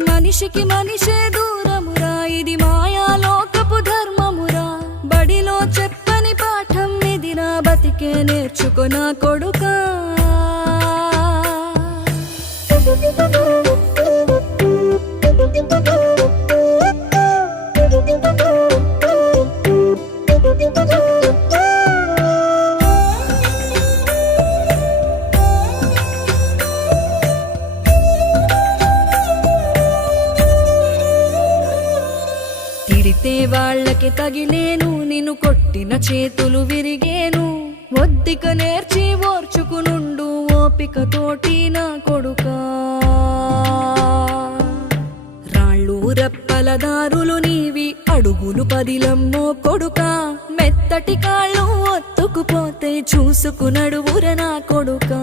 మనిషికి మనిషే దూరమురా, ఇది మాయాలోకపు ధర్మమురా. బడిలో చెప్పని పాఠం ఇది, నా బతికే నేర్చుకో నా కొడుకా. తిడితే వాళ్ళకి తగిలేను, నిన్ను కొట్టిన చేతులు విరిగేను. ఒద్దిక నేర్చి ఓర్చుకునుండు ఓపిక తోటి నా కొడుకా. రాళ్ళు రెప్పల దారులు నీవి, అడుగులు పదిలమ్మో కొడుకా. మెత్తటి కాళ్ళు ఒత్తుకుపోతే చూసుకునడువుర నా కొడుకా.